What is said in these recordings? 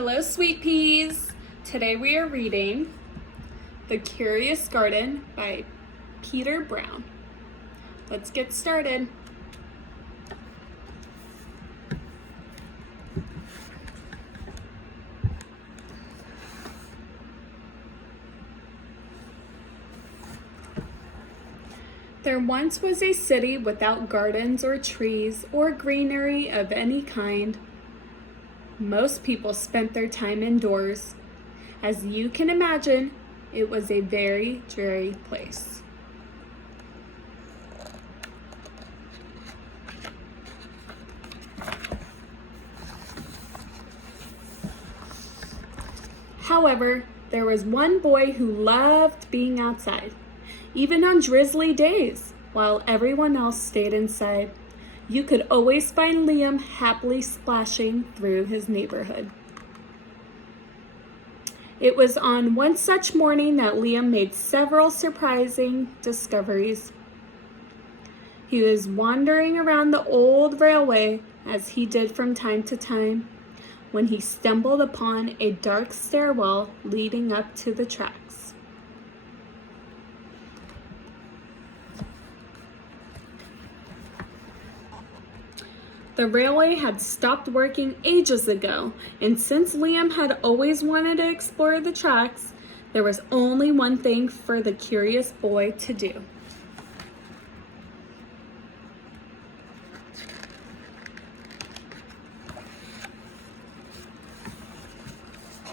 Hello, sweet peas. Today we are reading The Curious Garden by Peter Brown. Let's get started. There once was a city without gardens or trees or greenery of any kind. Most people spent their time indoors. As you can imagine, it was a very dreary place. However, there was one boy who loved being outside, even on drizzly days, while everyone else stayed inside. You could always find Liam happily splashing through his neighborhood. It was on one such morning that Liam made several surprising discoveries. He was wandering around the old railway, as he did from time to time, when he stumbled upon a dark stairwell leading up to the tracks. The railway had stopped working ages ago, and since Liam had always wanted to explore the tracks, there was only one thing for the curious boy to do.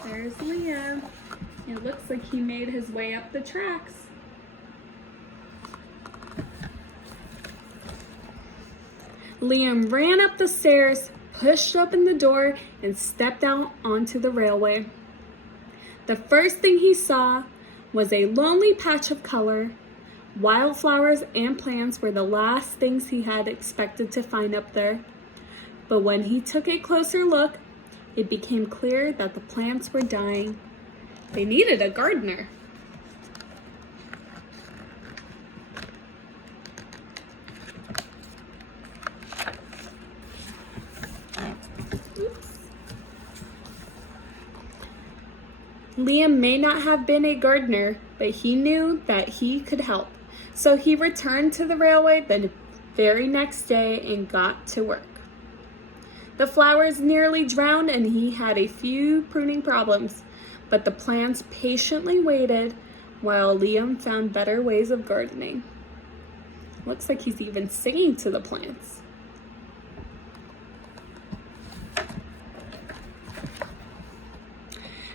There's Liam. It looks like he made his way up the tracks. Liam ran up the stairs, pushed open the door, and stepped out onto the railway. The first thing he saw was a lonely patch of color. Wildflowers and plants were the last things he had expected to find up there. But when he took a closer look, it became clear that the plants were dying. They needed a gardener. Liam may not have been a gardener, but he knew that he could help. So he returned to the railway the very next day and got to work. The flowers nearly drowned and he had a few pruning problems, but the plants patiently waited while Liam found better ways of gardening. Looks like he's even singing to the plants.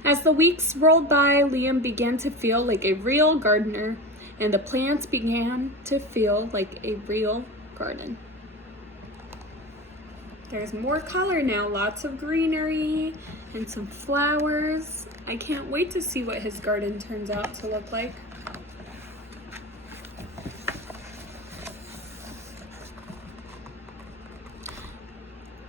As the weeks rolled by, Liam began to feel like a real gardener, and the plants began to feel like a real garden. There's more color now, lots of greenery and some flowers. I can't wait to see what his garden turns out to look like.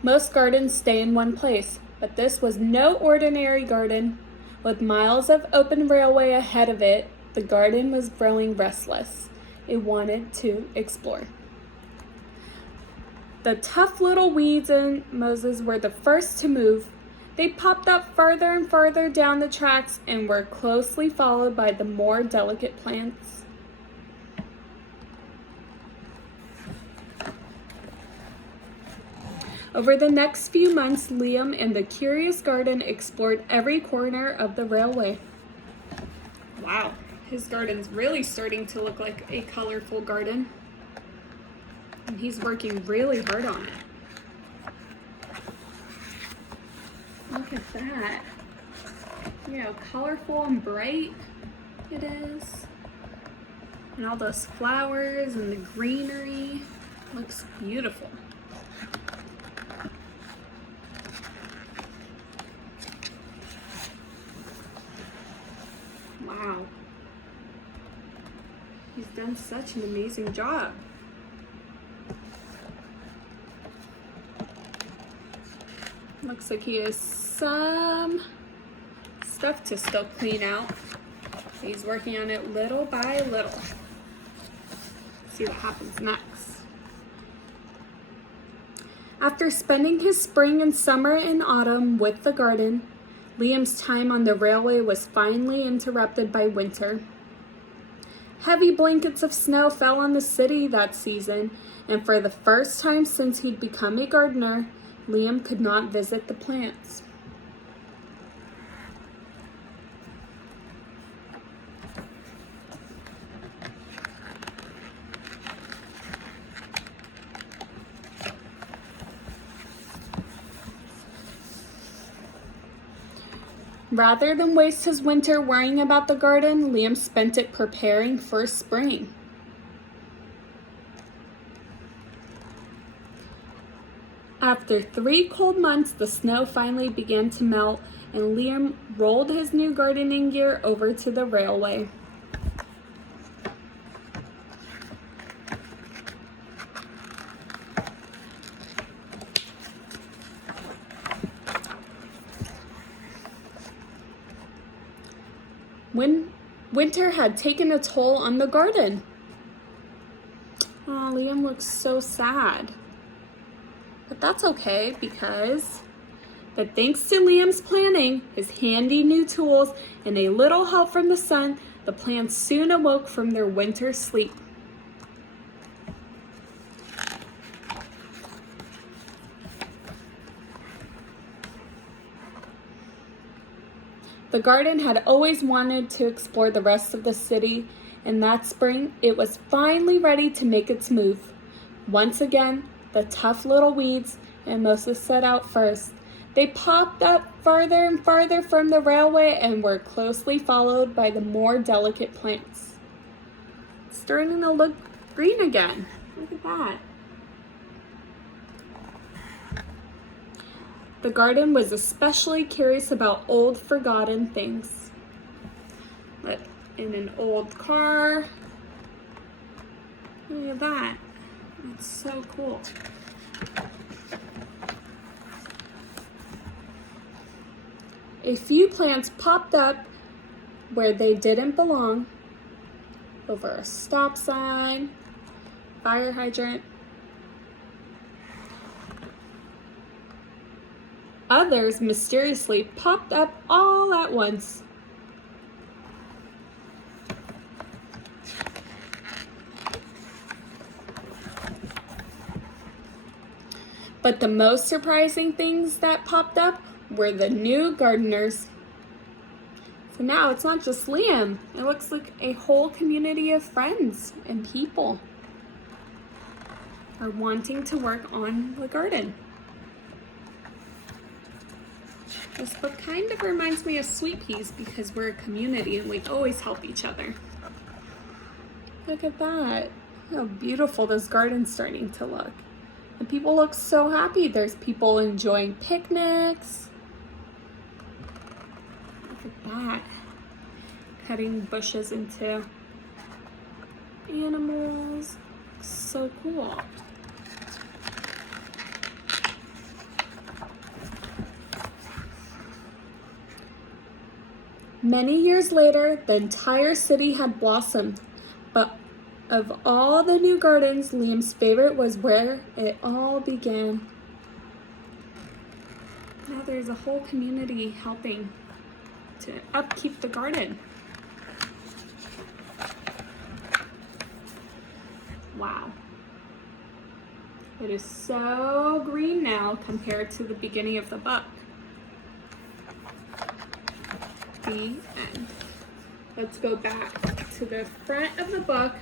Most gardens stay in one place, but this was no ordinary garden. With miles of open railway ahead of it, the garden was growing restless. It wanted to explore. The tough little weeds and mosses were the first to move. They popped up farther and farther down the tracks and were closely followed by the more delicate plants. Over the next few months, Liam and the Curious Garden explored every corner of the railway. Wow, his garden's really starting to look like a colorful garden. And he's working really hard on it. Look at that. You know, colorful and bright it is. And all those flowers and the greenery. Looks beautiful. Wow. He's done such an amazing job. Looks like he has some stuff to still clean out. He's working on it little by little. Let's see what happens next. After spending his spring and summer and autumn with the garden, Liam's time on the railway was finally interrupted by winter. Heavy blankets of snow fell on the city that season, and for the first time since he'd become a gardener, Liam could not visit the plants. Rather than waste his winter worrying about the garden, Liam spent it preparing for spring. After 3 cold months, the snow finally began to melt, and Liam rolled his new gardening gear over to the railway. Winter had taken a toll on the garden. Oh, Liam looks so sad. But that's okay but thanks to Liam's planning, his handy new tools, and a little help from the sun, the plants soon awoke from their winter sleep. The garden had always wanted to explore the rest of the city, and that spring it was finally ready to make its move. Once again, the tough little weeds, and Moses set out first. They popped up farther and farther from the railway and were closely followed by the more delicate plants. It's starting to look green again. Look at that. The garden was especially curious about old, forgotten things. Look, in an old car. Look at that. That's so cool. A few plants popped up where they didn't belong. Over a stop sign, fire hydrant. Others mysteriously popped up all at once. But the most surprising things that popped up were the new gardeners. So now it's not just Liam. It looks like a whole community of friends and people are wanting to work on the garden. This book kind of reminds me of Sweet Peas because we're a community and we always help each other. Look at that. How beautiful this garden's starting to look. And people look so happy. There's people enjoying picnics. Look at that. Cutting bushes into animals. So cool. Many years later, the entire city had blossomed, but of all the new gardens, Liam's favorite was where it all began. Now there's a whole community helping to upkeep the garden. Wow. It is so green now compared to the beginning of the book. The end. Let's go back to the front of the book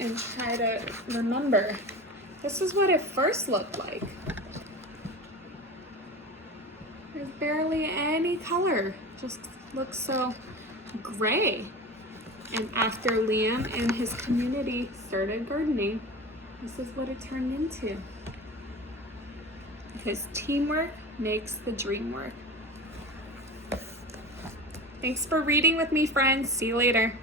and try to remember. This is what it first looked like. There's barely any color. Just looks so gray. And after Liam and his community started gardening, this is what it turned into. Because teamwork makes the dream work. Thanks for reading with me, friends. See you later.